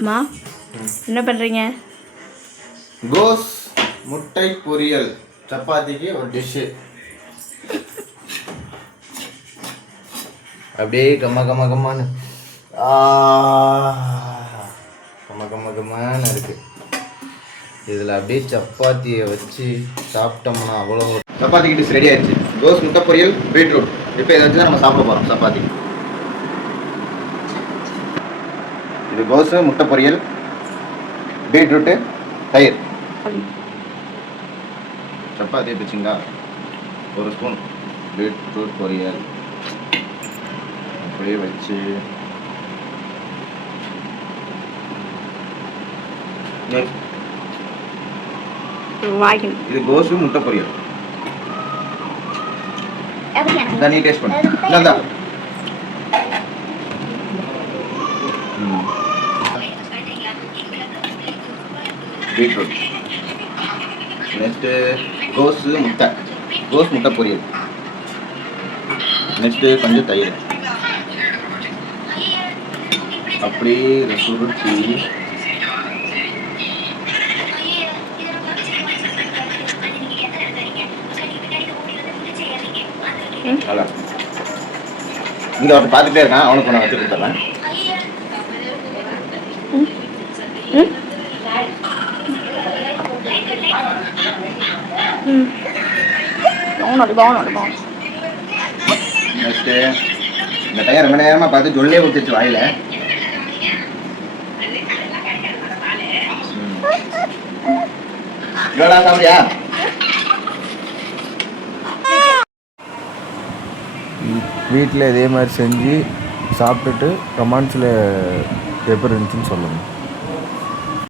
அம்மா என்ன பண்ணுறீங்க? கோஸ் முட்டை பொரியல் சப்பாத்திக்கு ஒரு டிஷ்ஷு. அப்படியே கம்ம கம்மன்னு இருக்கு. இதில் அப்படியே சப்பாத்தியை வச்சு சாப்பிட்டோம்னா அவ்வளோ. சப்பாத்திக்கு டிஷ் ரெடி ஆயிடுச்சு. கோஸ் முட்டை பொரியல் பீட்ரூட். இப்போ இதை வச்சு தான் நம்ம சாப்பிட போகிறோம் சப்பாத்தி. இது கோஸு முட்டை பொரியல் பீட்ரூட்டு தயிர். சப்பாத்தி பிச்சுங்களா, ஒரு ஸ்பூன் பீட்ரூட் பொரியல் அப்படியே வச்சு இது கோஸு முட்டை பொரியல். நீ டேஸ்ட் பண்ணு. பீட்ரூட், நெக்ஸ்ட்டு கோஸ் முட்டை பொரியல், நெக்ஸ்ட்டு கொஞ்சம் தயிர் அப்படியே சுருட்டி நல்லா இங்கே அவர்கிட்ட பார்த்துட்டே இருக்கான். அவனுக்கு நான் வச்சு கொடுத்துட்றேன். நெக்ஸ்ட்டு இந்த பையன் ரொம்ப நேரமாக பார்த்து ஜொல்லே ஊற்றிச்சு வாயில். இவ்வளோ சாப்பிடியா? வீட்டில் இதே மாதிரி செஞ்சு சாப்பிட்டுட்டு கமெண்ட்ஸில் எப்படி இருந்துச்சுன்னு சொல்லுங்கள்.